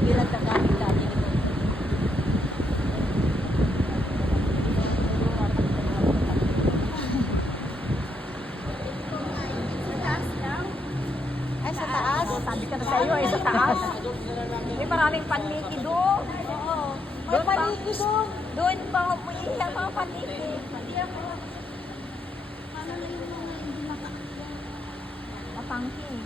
bilang tagamit dati ito. Ay, sa taas. Sabi ka na sa iyo ay sa taas. May maraming panliki doon. Oo. May paniki doon. Doon pa umiiyak mga panliki. Mapangki.